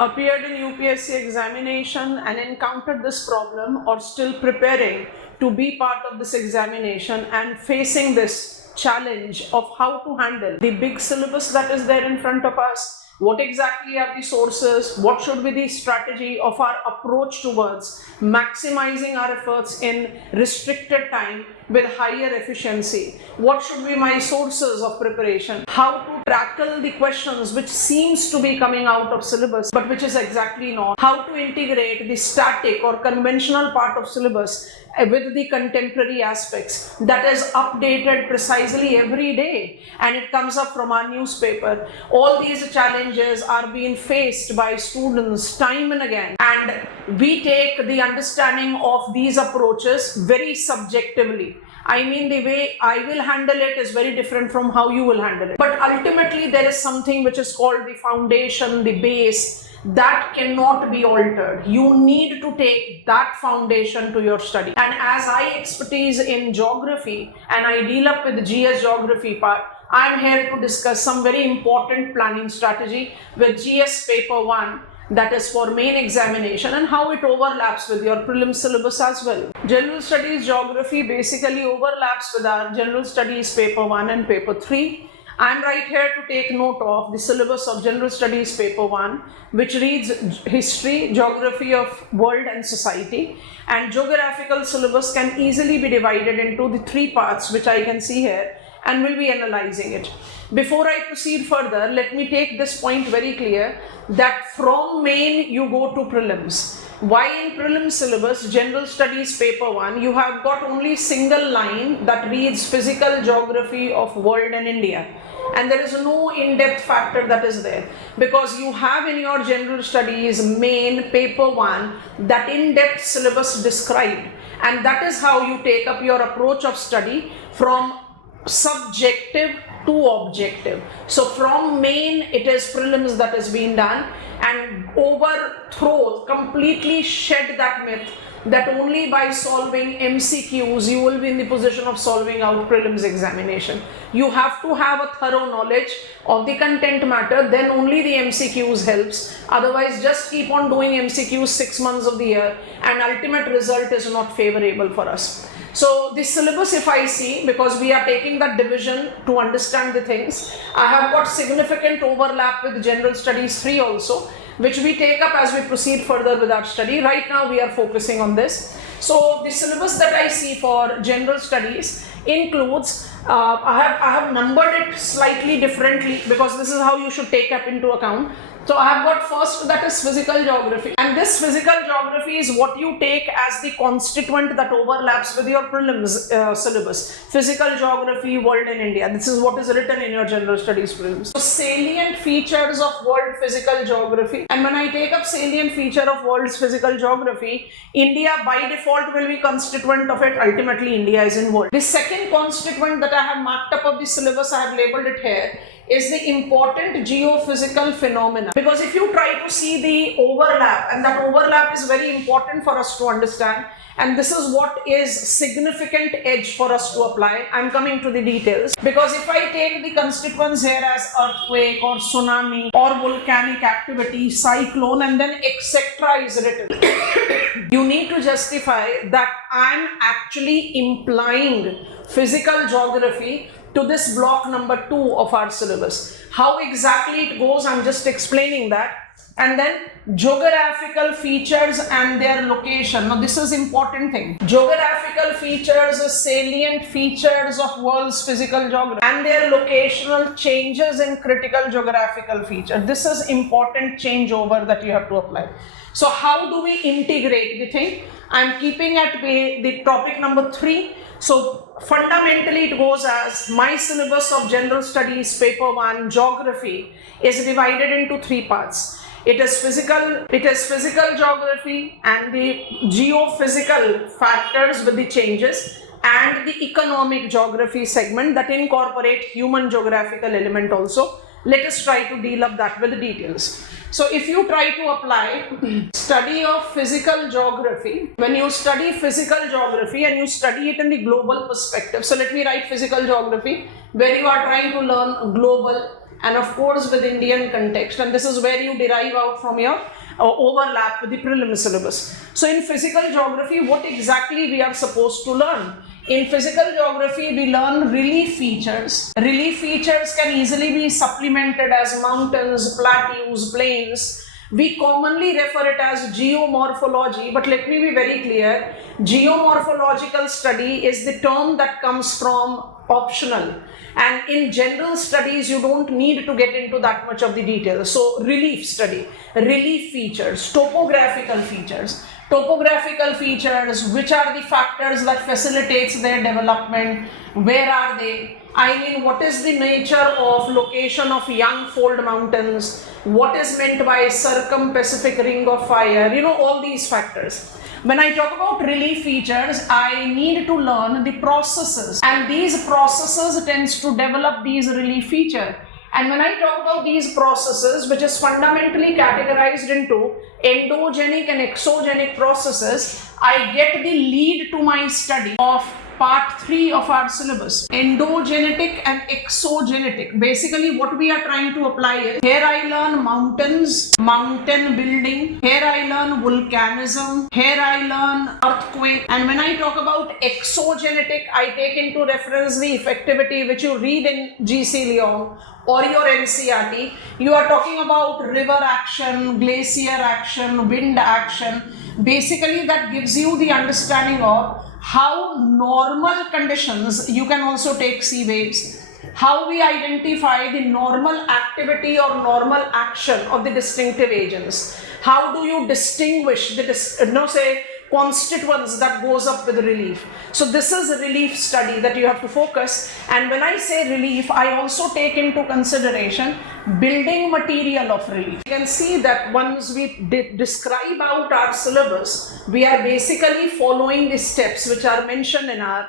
appeared in UPSC examination and encountered this problem or still preparing to be part of this examination and facing this challenge of how to handle the big syllabus that is there in front of us, what exactly are the sources, what should be the strategy of our approach towards maximizing our efforts in restricted time with higher efficiency, what should be my sources of preparation, how to tackle the questions which seems to be coming out of syllabus but which is exactly not, how to integrate the static or conventional part of syllabus with the contemporary aspects that is updated precisely every day and it comes up from our newspaper. All these challenges are being faced by students time and again, and we take the understanding of these approaches very subjectively. I mean, the way I will handle it is very different from how you will handle it. But ultimately, there is something which is called the foundation, the base, that cannot be altered. You need to take that foundation to your study. And as I expertise in geography and I deal up with the GS geography part, I'm here to discuss some very important planning strategy with GS paper 1, that is for main examination, and how it overlaps with your prelim syllabus as well. General Studies Geography basically overlaps with our General Studies paper 1 and paper 3. I'm right here to take note of the syllabus of General Studies paper 1, which reads history, geography of world and society, and geographical syllabus can easily be divided into the 3 parts which I can see here, and we'll be analyzing it. Before I proceed further, let me take this point very clear that from main you go to prelims. Why in prelim syllabus, General Studies paper 1, you have got only single line that reads physical geography of world and India. And there is no in-depth factor that is there, because you have in your General Studies main paper 1 that in-depth syllabus described, and that is how you take up your approach of study from subjective to objective. So from main it is prelims that is being done, and overthrow, completely shed that myth that only by solving MCQs you will be in the position of solving out prelims examination. You have to have a thorough knowledge of the content matter, then only the MCQs helps. Otherwise just keep on doing MCQs 6 months of the year and ultimate result is not favorable for us. So the syllabus, if I see, because we are taking that division to understand the things, I have got significant overlap with General Studies 3 also, which we take up as we proceed further with our study. Right now we are focusing on this. So the syllabus that I see for General Studies includes, I have numbered it slightly differently because this is how you should take up into account. So I have got first, that is physical geography, and this physical geography is what you take as the constituent that overlaps with your prelims syllabus. Physical geography, world and India. This is what is written in your General Studies prelims. So salient features of world physical geography, and when I take up salient feature of world's physical geography, India by default will be constituent of it. Ultimately India is in world. The second constituent that I have marked up of the syllabus, I have labeled it here, is the important geophysical phenomena. Because if you try to see the overlap, and that overlap is very important for us to understand, and this is what is significant edge for us to apply. I'm coming to the details, because if I take the constituents here as earthquake or tsunami or volcanic activity, cyclone, and then etc. is written, you need to justify that I'm actually implying physical geography to this block number 2 of our syllabus. How exactly it goes, I'm just explaining that. And then geographical features and their location. Now this is important thing. Geographical features are salient features of world's physical geography and their locational changes in critical geographical feature. This is important changeover that you have to apply. So how do we integrate the thing? I'm keeping at the topic number 3. So fundamentally it goes as my syllabus of General Studies paper 1 geography is divided into 3 parts. It is physical geography and the geophysical factors with the changes, and the economic geography segment that incorporate human geographical element also. Let us try to deal up that with the details. So if you try to apply study of physical geography, when you study physical geography and you study it in the global perspective, so let me write physical geography where you are trying to learn global and of course with Indian context, and this is where you derive out from your overlap with the prelim syllabus. So in physical geography, what exactly we are supposed to learn? In physical geography, we learn relief features. Relief features can easily be supplemented as mountains, plateaus, plains. We commonly refer it as geomorphology, but let me be very clear. Geomorphological study is the term that comes from optional, and in general studies you don't need to get into that much of the details. So relief study, relief features, topographical features. Topographical features, which are the factors that facilitates their development, where are they? I mean, what is the nature of location of young fold mountains? What is meant by circum-Pacific ring of fire? You know, all these factors. When I talk about relief features, I need to learn the processes, and these processes tends to develop these relief features. And when I talk about these processes, which is fundamentally categorized into endogenic and exogenic processes, I get the lead to my study of part 3 of our syllabus, endogenetic and exogenetic. Basically what we are trying to apply is, here I learn mountains, mountain building, here I learn volcanism, here I learn earthquake, and when I talk about exogenetic, I take into reference the effectivity which you read in GC Leong or your NCRT. You are talking about river action, glacier action, wind action. Basically that gives you the understanding of how normal conditions, you can also take sea waves, how we identify the normal activity or normal action of the distinctive agents. How do you distinguish the constituents that goes up with relief? So this is a relief study that you have to focus. And when I say relief, I also take into consideration building material of relief. You can see that once we describe out our syllabus, we are basically following the steps which are mentioned in our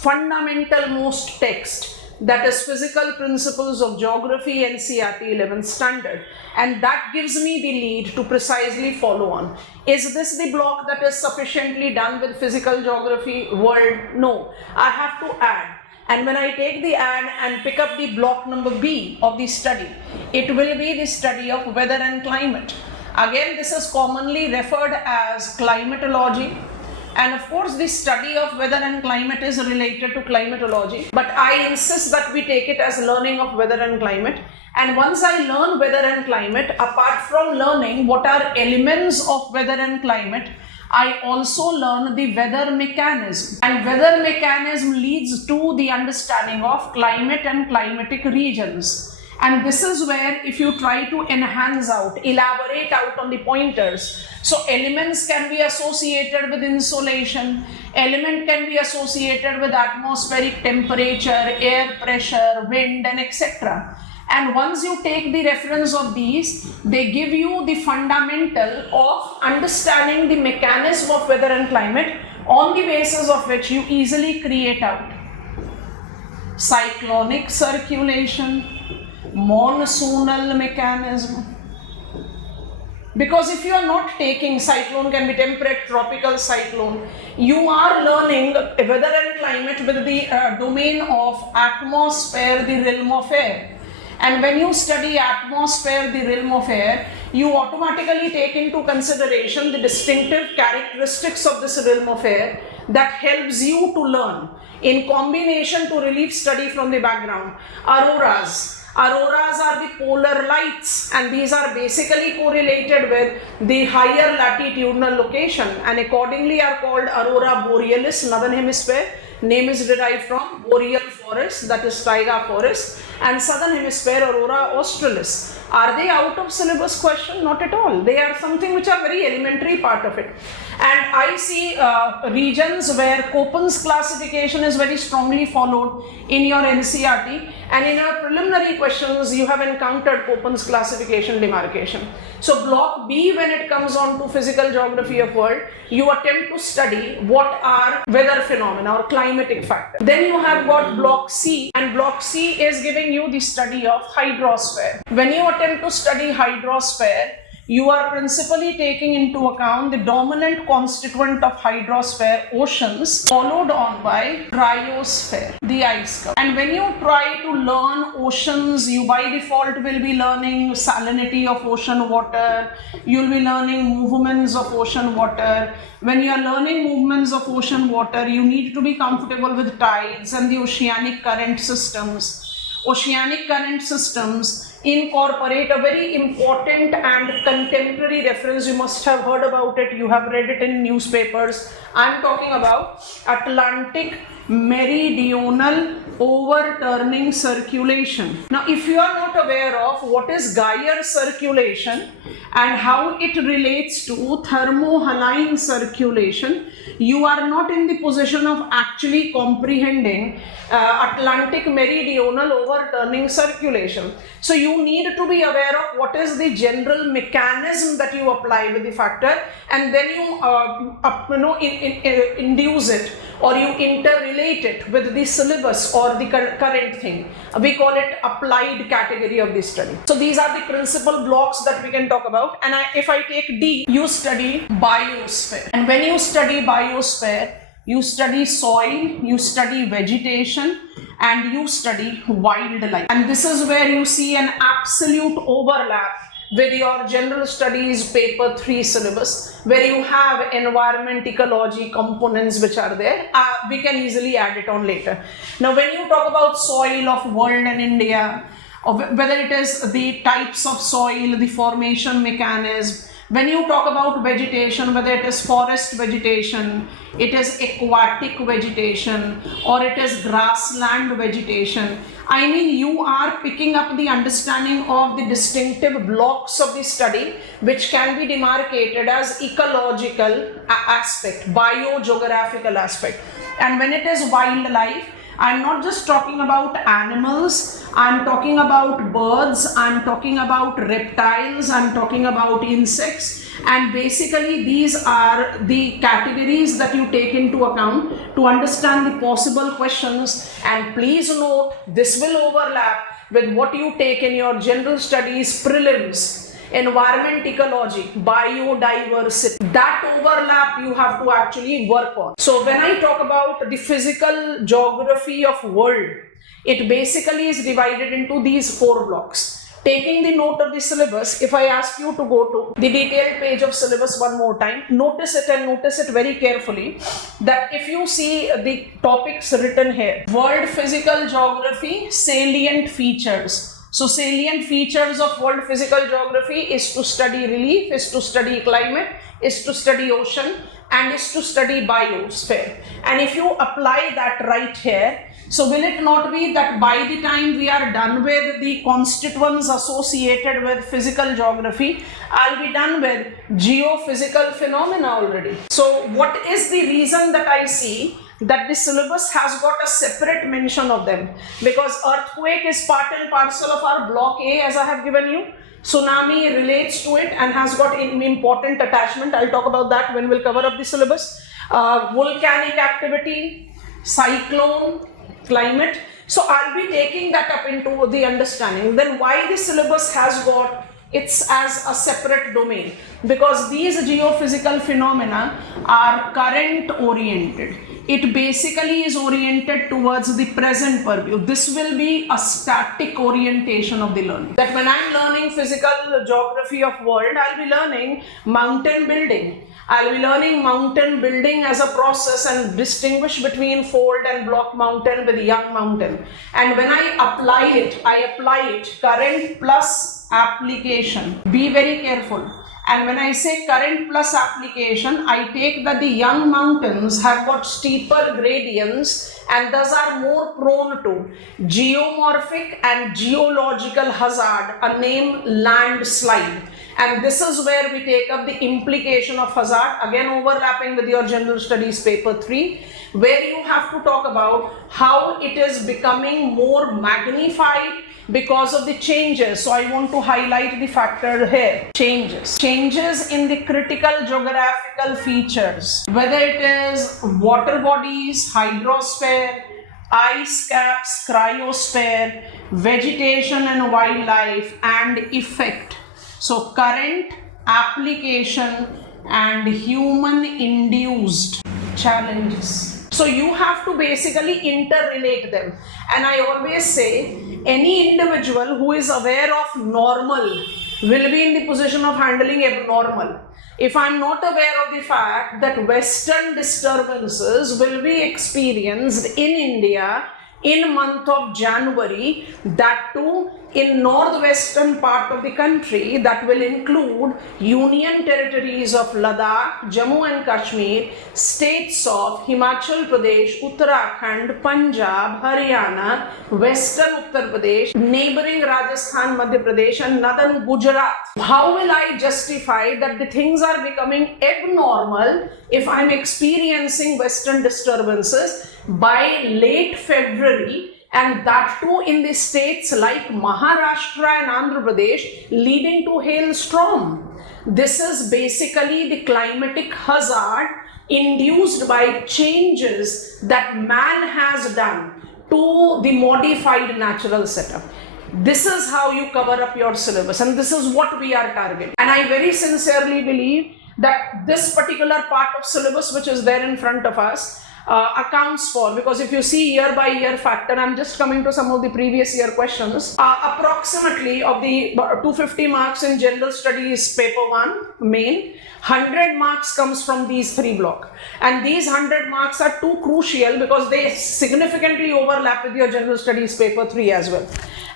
fundamental most text, that is Physical Principles of Geography NCRT 11th standard, and that gives me the lead to precisely follow on. Is this the block that is sufficiently done with physical geography world? No, I have to add. And when I take the add and pick up the block number B of the study, it will be the study of weather and climate. Again, this is commonly referred as climatology. And of course, the study of weather and climate is related to climatology. But I insist that we take it as learning of weather and climate. And once I learn weather and climate, apart from learning what are elements of weather and climate, I also learn the weather mechanism. And weather mechanism leads to the understanding of climate and climatic regions. And this is where, if you try to enhance out, elaborate out on the pointers, so elements can be associated with insolation, element can be associated with atmospheric temperature, air pressure, wind, and etc. And once you take the reference of these, they give you the fundamental of understanding the mechanism of weather and climate, on the basis of which you easily create out cyclonic circulation, monsoonal mechanism. Because if you are not taking, cyclone can be temperate, tropical cyclone, you are learning weather and climate with the domain of atmosphere, the realm of air. And when you study atmosphere, the realm of air, you automatically take into consideration the distinctive characteristics of this realm of air that helps you to learn, in combination to relief study from the background, auroras. Auroras are the polar lights, and these are basically correlated with the higher latitudinal location, and accordingly are called aurora borealis, northern hemisphere. Name is derived from boreal forest, that is taiga forest, and southern hemisphere aurora australis. Are they out of syllabus question? Not at all. They are something which are very elementary part of it. And I see regions where Köppen's classification is very strongly followed in your NCRT, and in your preliminary questions you have encountered Köppen's classification demarcation. So block B, when it comes on to physical geography of world, you attempt to study what are weather phenomena or climatic factors. Then you have got block C, and block C is giving you the study of hydrosphere. When you attempt to study hydrosphere, you are principally taking into account the dominant constituent of hydrosphere, oceans, followed on by cryosphere, the ice cover. And when you try to learn oceans, you by default will be learning salinity of ocean water, you'll be learning movements of ocean water. When you are learning movements of ocean water, you need to be comfortable with tides and the oceanic current systems. Oceanic current systems incorporate a very important and contemporary reference. You must have heard about it, you have read it in newspapers. I'm talking about Atlantic meridional overturning circulation. Now, if you are not aware of what is gyre circulation and how it relates to thermohaline circulation, you are not in the position of actually comprehending Atlantic meridional overturning circulation. So you need to be aware of what is the general mechanism that you apply with the factor, and then you induce it or you interrelate it with the syllabus or the current thing. We call it applied category of the study. So these are the principal blocks that we can talk about. And if I take D, you study biosphere. And when you study biosphere, you study soil, you study vegetation, and you study wildlife. And this is where you see an absolute overlap with your general studies paper 3 syllabus, where you have environment ecology components which are there. We can easily add it on later. Now, when you talk about soil of world and India, or whether it is the types of soil, the formation mechanism, when you talk about vegetation, whether it is forest vegetation, it is aquatic vegetation, or it is grassland vegetation, I mean, you are picking up the understanding of the distinctive blocks of the study, which can be demarcated as ecological aspect, biogeographical aspect. And when it is wildlife, I'm not just talking about animals, I'm talking about birds, I'm talking about reptiles, I'm talking about insects, and basically these are the categories that you take into account to understand the possible questions. And please note, this will overlap with what you take in your general studies prelims. Environment ecology, biodiversity, that overlap you have to actually work on. So when I talk about the physical geography of world, it basically is divided into these 4 blocks. Taking the note of the syllabus, if I ask you to go to the detailed page of syllabus one more time, notice it and notice it very carefully, that if you see the topics written here, world physical geography, salient features. So salient features of world physical geography is to study relief, is to study climate, is to study ocean, and is to study biosphere. And if you apply that right here, so will it not be that by the time we are done with the constituents associated with physical geography, I'll be done with geophysical phenomena already. So what is the reason that I see that the syllabus has got a separate mention of them? Because earthquake is part and parcel of our block A, as I have given you. Tsunami relates to it and has got an important attachment. I'll talk about that when we'll cover up the syllabus. Volcanic activity, cyclone, climate. So I'll be taking that up into the understanding. Then why the syllabus has got it's as a separate domain? Because these geophysical phenomena are current oriented. It basically is oriented towards the present purview. This will be a static orientation of the learning. That when I'm learning physical geography of world, I'll be learning mountain building. I'll be learning mountain building as a process and distinguish between fold and block mountain with young mountain. And when I apply it current plus application. Be very careful. And when I say current plus application, I take that the young mountains have got steeper gradients and thus are more prone to geomorphic and geological hazard, a name landslide. And this is where we take up the implication of hazard, again overlapping with your general studies paper 3, where you have to talk about how it is becoming more magnified because of the changes. So I want to highlight the factor here, changes in the critical geographical features, whether it is water bodies, hydrosphere, ice caps, cryosphere, vegetation and wildlife, and effect. So current application and human induced challenges. So you have to basically interrelate them. And I always say any individual who is aware of normal will be in the position of handling abnormal. If I'm not aware of the fact that Western disturbances will be experienced in India in month of January, that too in northwestern part of the country, that will include union territories of Ladakh, Jammu and Kashmir, states of Himachal Pradesh, Uttarakhand, Punjab, Haryana, Western Uttar Pradesh, neighboring Rajasthan, Madhya Pradesh and northern Gujarat. How will I justify that the things are becoming abnormal if I'm experiencing Western disturbances by late February, and that too in the states like Maharashtra and Andhra Pradesh, leading to hailstorm? This is basically the climatic hazard induced by changes that man has done to the modified natural setup. This is how you cover up your syllabus, and this is what we are targeting. And I very sincerely believe that this particular part of syllabus which is there in front of us accounts for, because if you see year by year factor, I'm just coming to some of the previous year questions, approximately of the 250 marks in general studies paper 1 main, 100 marks comes from these 3 blocks, and these 100 marks are too crucial because they significantly overlap with your general studies paper 3 as well,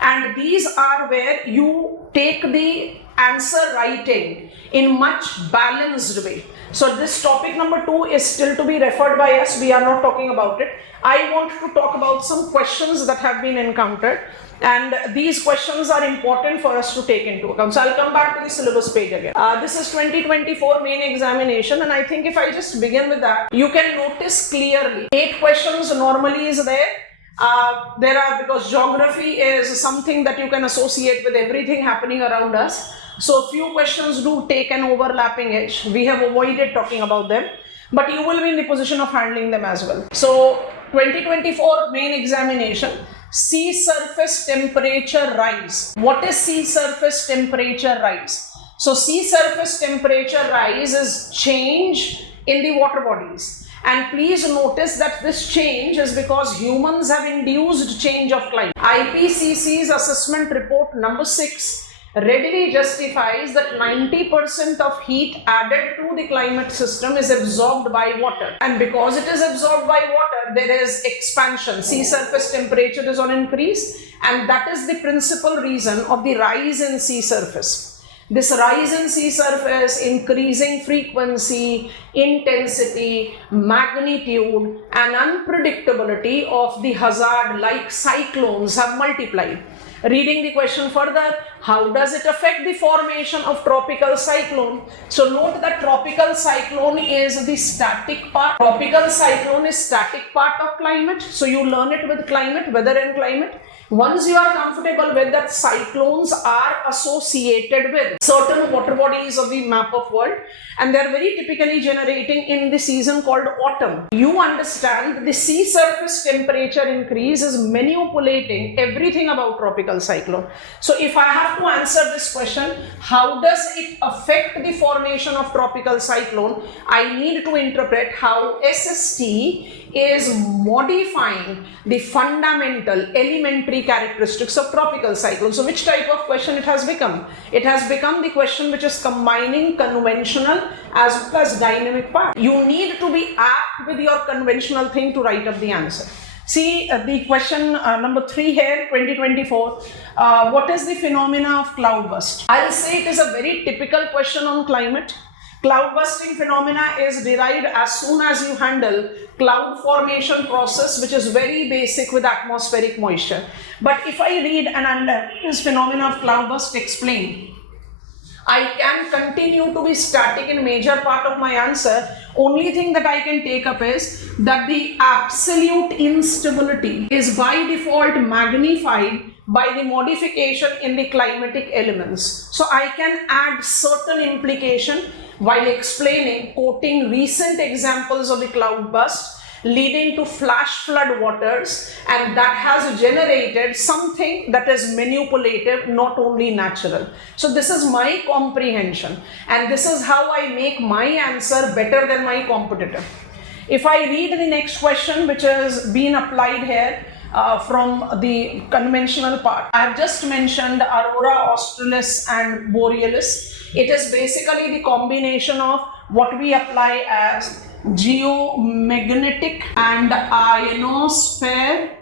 and these are where you take the answer writing in much balanced way. So this topic number 2 is still to be referred by us. We are not talking about it. I want to talk about some questions that have been encountered, and these questions are important for us to take into account. So I'll come back to the syllabus page again. This is 2024 main examination, and I think if I just begin with that, you can notice clearly 8 questions normally is there. There are, because geography is something that you can associate with everything happening around us. So few questions do take an overlapping edge. We have avoided talking about them, but you will be in the position of handling them as well. So 2024 main examination, sea surface temperature rise. What is sea surface temperature rise? So sea surface temperature rise is change in the water bodies. And please notice that this change is because humans have induced change of climate. IPCC's assessment report number 6 readily justifies that 90% of heat added to the climate system is absorbed by water. And because it is absorbed by water, there is expansion. Sea surface temperature is on increase, and that is the principal reason of the rise in sea surface. This rise in sea surface, increasing frequency, intensity, magnitude and unpredictability of the hazard like cyclones have multiplied. Reading the question further, how does it affect the formation of tropical cyclone? So note that tropical cyclone is the static part. Tropical cyclone is static part of climate. So you learn it with climate, weather and climate. Once you are comfortable with that, cyclones are associated with certain water bodies of the map of world, and they are very typically generating in the season called autumn. You understand the sea surface temperature increase is manipulating everything about tropical cyclone. So if I have to answer this question, how does it affect the formation of tropical cyclone, I need to interpret how SST is modifying the fundamental elementary characteristics of tropical cyclone. So which type of question it has become? It has become the question which is combining conventional as well as dynamic part. You need to be apt with your conventional thing to write up the answer. See the question number 3 here, 2024. What is the phenomena of cloudburst? I'll say it is a very typical question on climate. Cloud busting phenomena is derived as soon as you handle cloud formation process, which is very basic with atmospheric moisture. But if I read and under this phenomena of cloud burst explained, I can continue to be static in major part of my answer. Only thing that I can take up is that the absolute instability is by default magnified by the modification in the climatic elements. So I can add certain implication while explaining, quoting recent examples of the cloud burst, leading to flash flood waters, and that has generated something that is manipulative, not only natural. So this is my comprehension, and this is how I make my answer better than my competitor. If I read the next question, which has been applied here from the conventional part, I have just mentioned Aurora Australis and Borealis. It is basically the combination of what we apply as geomagnetic and ionosphere,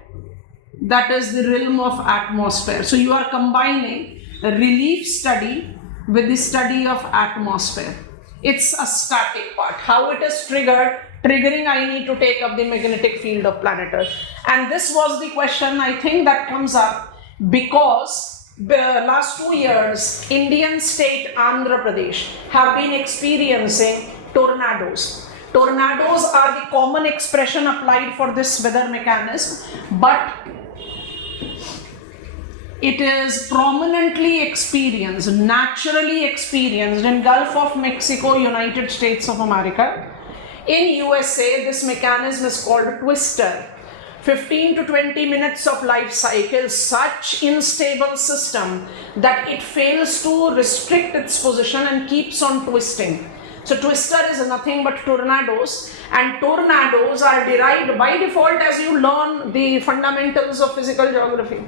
that is the realm of atmosphere. So you are combining a relief study with the study of atmosphere. It's a static part. How it is triggering, I need to take up the magnetic field of planet Earth. And this was the question, I think, that comes up because the last 2 years, Indian state Andhra Pradesh have been experiencing tornadoes. Tornadoes are the common expression applied for this weather mechanism, but it is prominently experienced, naturally experienced in Gulf of Mexico, United States of America. In USA, this mechanism is called twister. 15 to 20 minutes of life cycle, such unstable system that it fails to restrict its position and keeps on twisting. So twister is nothing but tornadoes, and tornadoes are derived by default as you learn the fundamentals of physical geography.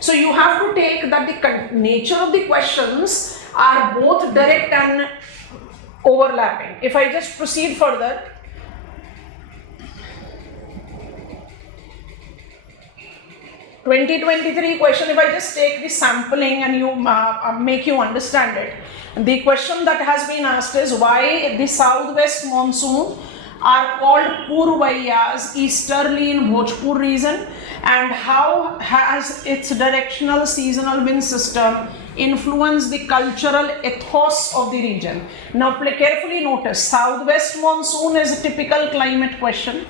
So you have to take that the nature of the questions are both direct and overlapping. If I just proceed further, 2023 question, if I just take the sampling and you make you understand it. The question that has been asked is why the southwest monsoon are called Purvayas easterly in Bhojpur region, and how has its directional seasonal wind system influenced the cultural ethos of the region. Now carefully notice, southwest monsoon is a typical climate question.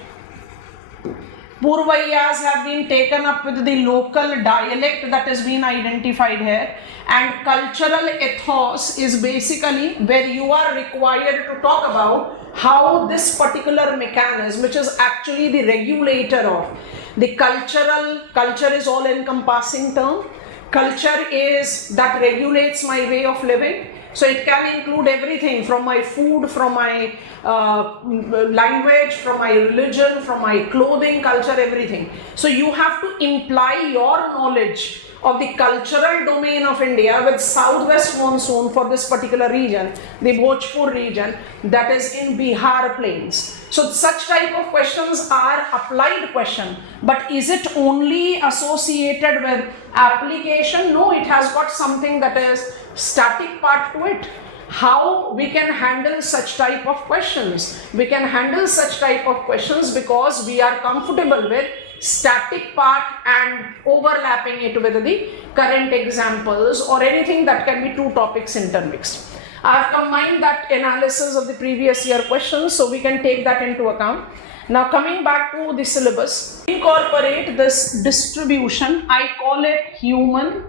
Purvayas have been taken up with the local dialect that has been identified here, and cultural ethos is basically where you are required to talk about how this particular mechanism, which is actually the regulator of the culture is all encompassing term. Culture is that regulates my way of living. So it can include everything from my food, from my language, from my religion, from my clothing, culture, everything. So you have to imply your knowledge of the cultural domain of India with southwest monsoon for this particular region, the Bhojpur region, that is in Bihar plains. So such type of questions are applied question, but is it only associated with application? No, it has got something that is static part to it. How we can handle such type of questions? We can handle such type of questions because we are comfortable with static part and overlapping it with the current examples or anything that can be two topics intermixed. I have combined that analysis of the previous year questions, so we can take that into account. Now coming back to the syllabus, incorporate this distribution. I call it human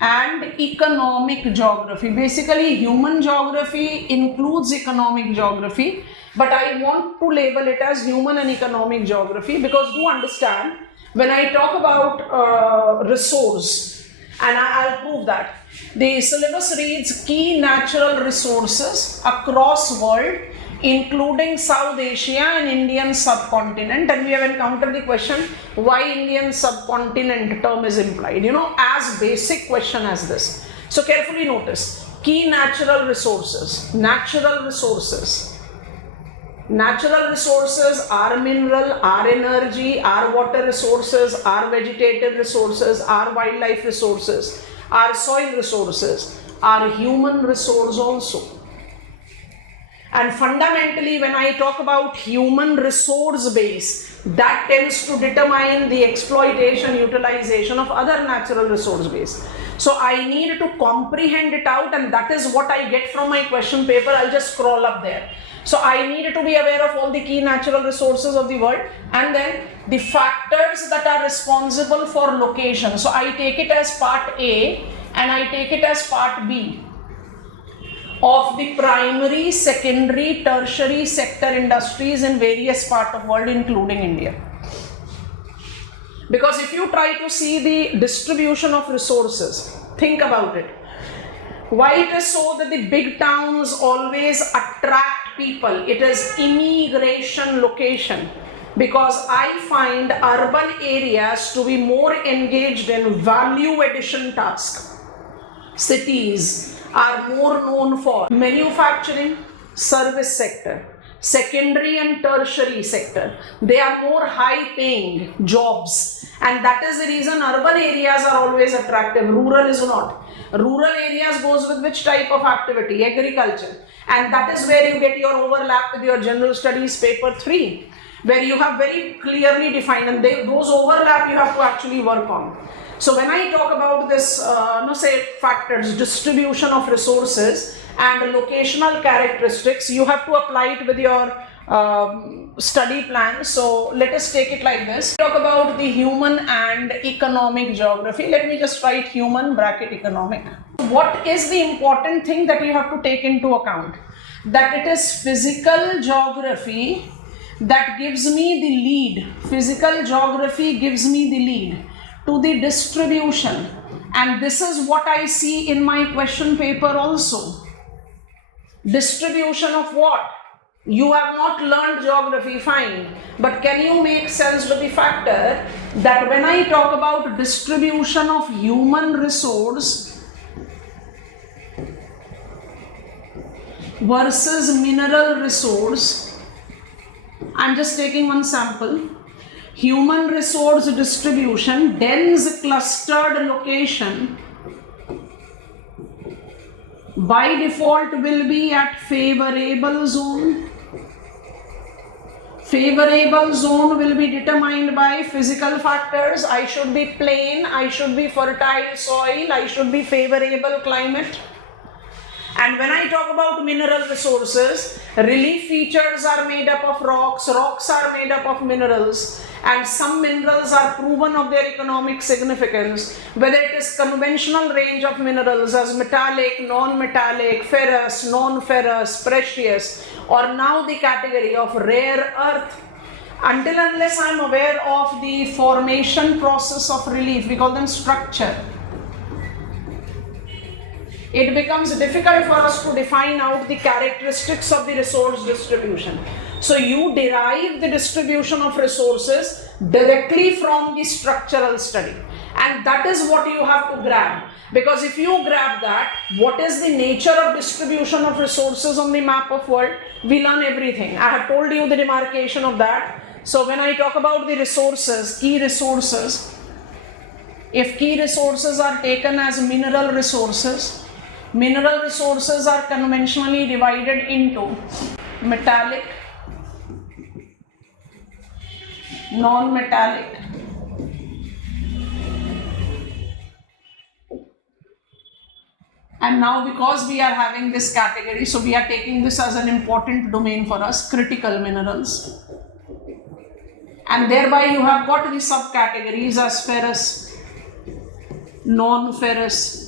and economic geography. Basically, human geography includes economic geography, but I want to label it as human and economic geography because do understand, when I talk about resource, and I'll prove that, the syllabus reads key natural resources across world, including South Asia and Indian subcontinent, and we have encountered the question why Indian subcontinent term is implied, as basic question as this. So carefully notice, key natural resources. Natural resources are mineral, are energy, are water resources, are vegetative resources, are wildlife resources, are soil resources, are human resource also. And fundamentally, when I talk about human resource base, that tends to determine the exploitation, utilization of other natural resource base. So I need to comprehend it out, and that is what I get from my question paper. I'll just scroll up there. So I need to be aware of all the key natural resources of the world, and then the factors that are responsible for location. So I take it as part A and I take it as part B. of the primary, secondary, tertiary sector industries in various parts of the world, including India. Because if you try to see the distribution of resources, think about it. Why it is so that the big towns always attract people? It is immigration location. Because I find urban areas to be more engaged in value addition tasks. Cities are more known for manufacturing, service sector, secondary and tertiary sector. They are more high paying jobs, and that is the reason urban areas are always attractive. Rural is not. Rural areas goes with which type of activity? Agriculture. And that is where you get your overlap with your general studies paper 3, where you have very clearly defined, and those overlap you have to actually work on. So when I talk about this, say factors, distribution of resources and locational characteristics, you have to apply it with your study plan. So let us take it like this. Talk about the human and economic geography. Let me just write human bracket economic. What is the important thing that you have to take into account? That it is physical geography that gives me the lead. Physical geography gives me the lead to the distribution, and this is what I see in my question paper also. Distribution of what? You have not learned geography, fine, but can you make sense with the factor that when I talk about distribution of human resource versus mineral resource, I'm just taking one sample. Human resource distribution, dense clustered location by default will be at favorable zone. Favorable zone will be determined by physical factors. I should be plain, I should be fertile soil, I should be favorable climate. And when I talk about mineral resources, relief features are made up of rocks, rocks are made up of minerals, and some minerals are proven of their economic significance, whether it is conventional range of minerals as metallic, non-metallic, ferrous, non-ferrous, precious, or now the category of rare earth. Until unless I am aware of the formation process of relief, we call them structure, it becomes difficult for us to define out the characteristics of the resource distribution. So you derive the distribution of resources directly from the structural study, and that is what you have to grab. Because if you grab that, what is the nature of distribution of resources on the map of world, we learn everything. I have told you the demarcation of that. So when I talk about the resources, key resources, if key resources are taken as mineral resources are conventionally divided into metallic, non-metallic, and now because we are having this category, so we are taking this as an important domain for us, critical minerals, and thereby you have got the subcategories as ferrous, non-ferrous,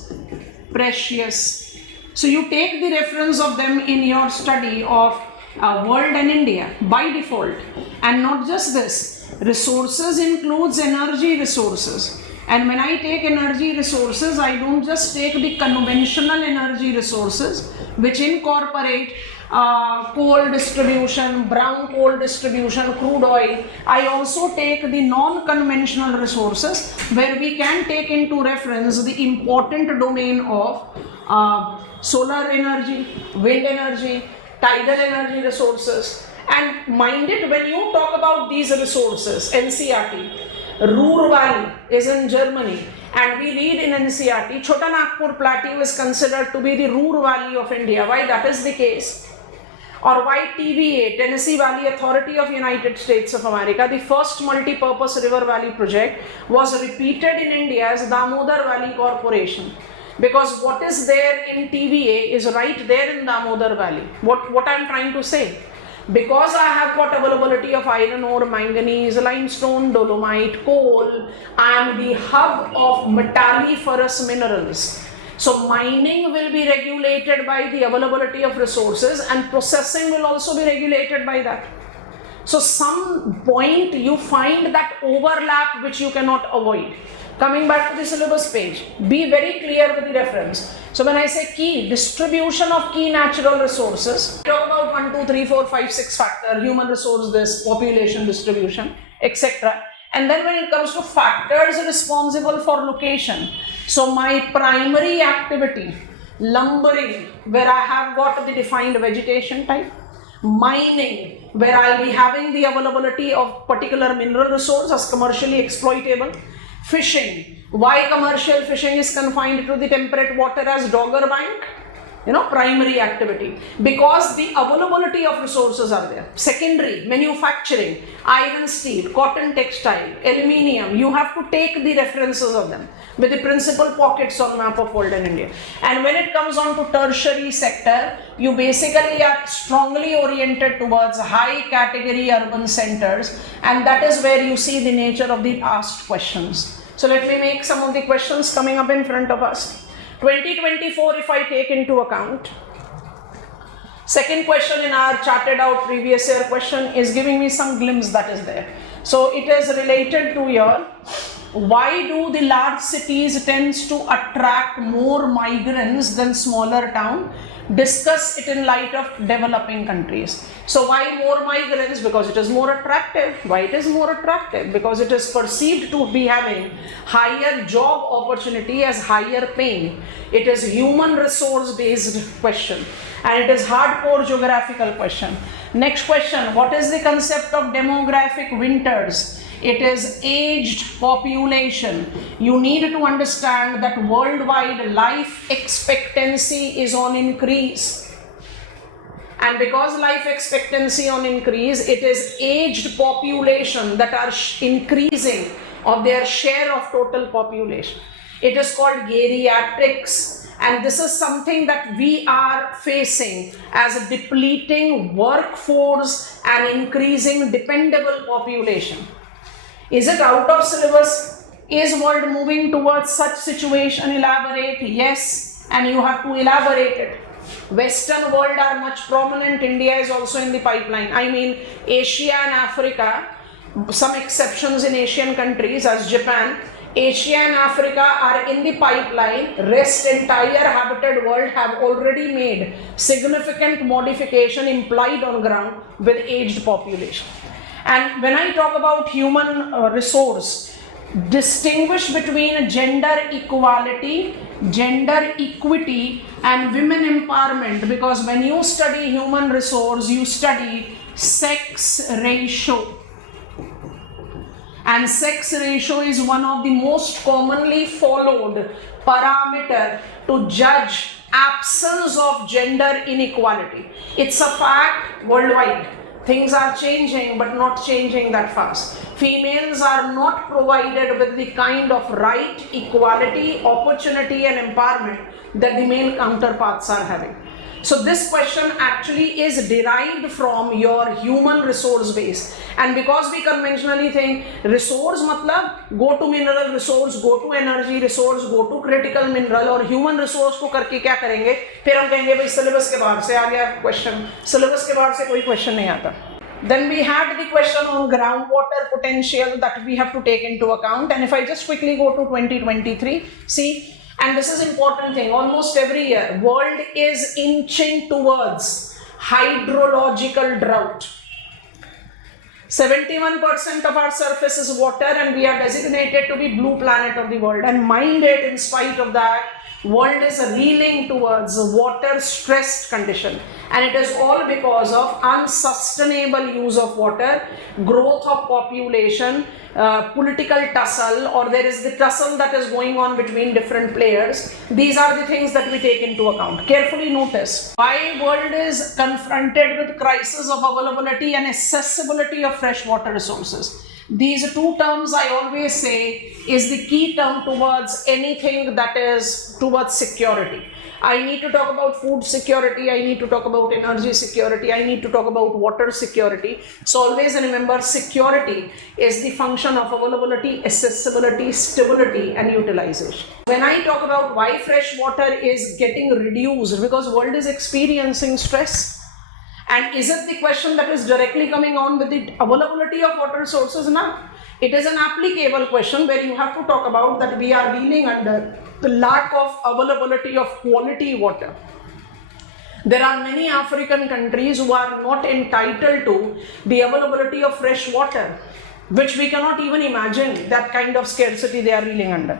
precious. So you take the reference of them in your study of world and India by default. And not just this, resources includes energy resources. And when I take energy resources, I don't just take the conventional energy resources which incorporate coal distribution, brown coal distribution, crude oil. I also take the non-conventional resources where we can take into reference the important domain of solar energy, wind energy, tidal energy resources. And mind it, when you talk about these resources, NCERT, Ruhr Valley is in Germany, and we read in NCERT, Chota Nagpur Plateau is considered to be the Ruhr Valley of India. Why that is the case? Or why TVA, Tennessee Valley Authority of United States of America, the first multi-purpose river valley project, was repeated in India as Damodar Valley Corporation. Because what is there in TVA is right there in Damodar Valley. What I am trying to say? Because I have got availability of iron ore, manganese, limestone, dolomite, coal, I am the hub of metalliferous minerals. So mining will be regulated by the availability of resources, and processing will also be regulated by that. So some point you find that overlap which you cannot avoid. Coming back to the syllabus page, be very clear with the reference. So when I say key, distribution of key natural resources, talk about 1, 2, 3, 4, 5, 6 factor, human resource this, population distribution, etc. And then when it comes to factors responsible for location, so my primary activity, lumbering, where I have got the defined vegetation type, mining, where I'll be having the availability of particular mineral resource as commercially exploitable, fishing, why commercial fishing is confined to the temperate water as Dogger Bank, primary activity, because the availability of resources are there. Secondary, manufacturing, iron, steel, cotton, textile, aluminium, you have to take the references of them with the principal pockets on map of world and India. And when it comes on to tertiary sector, you basically are strongly oriented towards high category urban centers, and that is where you see the nature of the asked questions. So let me make some of the questions coming up in front of us. 2024, if I take into account, second question in our charted out previous year question is giving me some glimpse that is there. So it is related to your, why do the large cities tends to attract more migrants than smaller town? Discuss it in light of developing countries. So why more migrants? Because it is more attractive. Why it is more attractive? Because it is perceived to be having higher job opportunity as higher paying. It is human resource based question, and it is hardcore geographical question. Next question, what is the concept of demographic winters? It is aged population. You need to understand that worldwide life expectancy is on increase. And because life expectancy on increase, it is aged population that are increasing of their share of total population. It is called geriatrics. And this is something that we are facing as a depleting workforce and increasing dependable population. Is it out of syllabus? Is world moving towards such situation? Elaborate. Yes, and you have to elaborate it. Western world are much prominent. India is also in the pipeline. I mean, Asia and Africa, some exceptions in Asian countries as Japan, Asia and Africa are in the pipeline. Rest entire habited world have already made significant modification implied on ground with aged population. And when I talk about human resource, distinguish between gender equality, gender equity, and women empowerment, because when you study human resource, you study sex ratio. And sex ratio is one of the most commonly followed parameter to judge absence of gender inequality. It's a fact worldwide. Things are changing, but not changing that fast. Females are not provided with the kind of right, equality, opportunity, and empowerment that the male counterparts are having. So this question actually is derived from your human resource base. And because we conventionally think resource matlab go to mineral resource, go to energy resource, go to critical mineral, और human resource को करके क्या करेंगे? फिर हम कहेंगे भाई syllabus के बाहर से आ गया question. Syllabus के बाहर से कोई question नहीं आता. Then we had the question on groundwater potential that we have to take into account. And if I just quickly go to 2023, see. And this is important thing, almost every year, world is inching towards hydrological drought. 71% of our surface is water, and we are designated to be blue planet of the world. And mind it, in spite of that, world is reeling towards water stressed condition. And it is all because of unsustainable use of water, growth of population, political tussle, or there is the tussle that is going on between different players. These are the things that we take into account. Carefully notice why world is confronted with crisis of availability and accessibility of fresh water resources. These two terms I always say is the key term towards anything that is towards security. I need to talk about food security, I need to talk about energy security, I need to talk about water security. So always remember, security is the function of availability, accessibility, stability and utilization. When I talk about why fresh water is getting reduced, because world is experiencing stress. And is it the question that is directly coming on with the availability of water sources? No. It is an applicable question where you have to talk about that we are dealing under the lack of availability of quality water. There are many African countries who are not entitled to the availability of fresh water, which we cannot even imagine that kind of scarcity they are dealing under.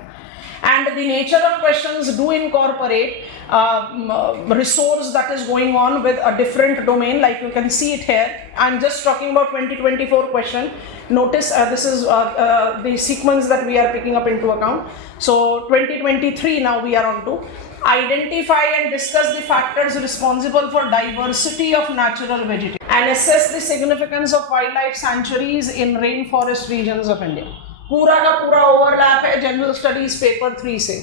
And the nature of questions do incorporate resource that is going on with a different domain, like you can see it here. I'm just talking about 2024 question. Notice this is the sequence that we are picking up into account. So 2023 now we are on to identify and discuss the factors responsible for diversity of natural vegetation and assess the significance of wildlife sanctuaries in rainforest regions of India. पूरा का पूरा overlap है general studies paper 3 से,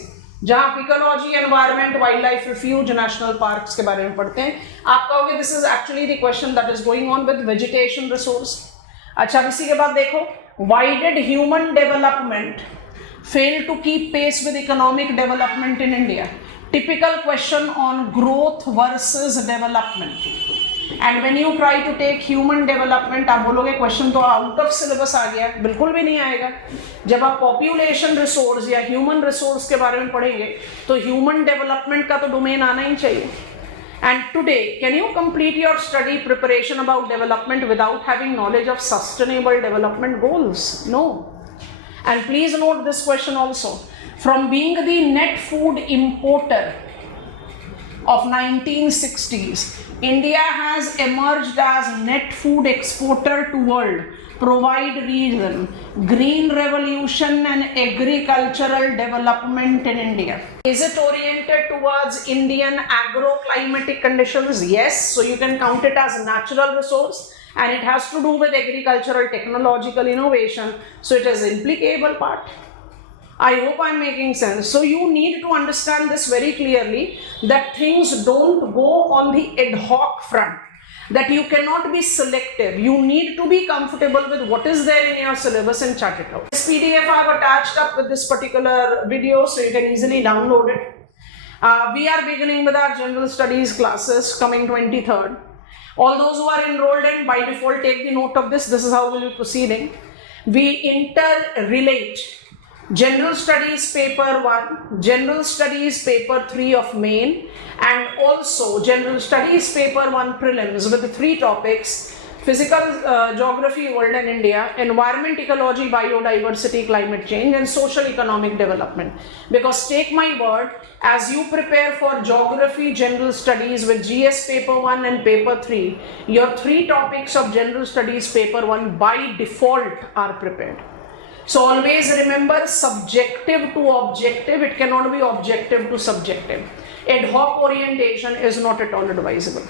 जहां ecology, environment, wild life refuge, national parks के बारे में पढ़ते हैं. आप कहोगे this is actually the question that is going on with vegetation resource. अच्छा, इसी के बाद देखो, why did human development fail to keep pace with economic development in India? Typical question on growth versus development. And when you try to take human development, आप बोलोगे question तो out of syllabus आ गया. बिल्कुल भी नहीं आएगा. जब आप पॉपुलेशन रिसोर्स या ह्यूमन रिसोर्स के बारे में पढ़ेंगे तो ह्यूमन डेवलपमेंट का तो डोमेन आना ही चाहिए. And today can you complete your study preparation about development without having knowledge of sustainable development goals? No. And please note this question also. From being the net food importer of 1960s, India has emerged as net food exporter to world. Provide reason. Green revolution and agricultural development in India. Is it oriented towards Indian agroclimatic conditions? Yes. So you can count it as a natural resource, and it has to do with agricultural technological innovation. So it is implicable part. I hope I'm making sense. So you need to understand this very clearly, that things don't go on the ad hoc front, that you cannot be selective. You need to be comfortable with what is there in your syllabus and chart it out. This PDF I have attached up with this particular video, so you can easily download it. We are beginning with our general studies classes coming 23rd. All those who are enrolled in, by default, take the note of this. This is how we'll be proceeding. We interrelate General Studies Paper 1, General Studies Paper 3 of main, and also General Studies Paper 1 prelims with the 3 topics: Physical Geography, World and India, Environment, Ecology, Biodiversity, Climate Change, and Social Economic Development. Because take my word, as you prepare for Geography General Studies with GS Paper 1 and Paper 3, your 3 topics of General Studies Paper 1 by default are prepared. So always remember, subjective to objective, it cannot be objective to subjective. Ad hoc orientation is not at all advisable.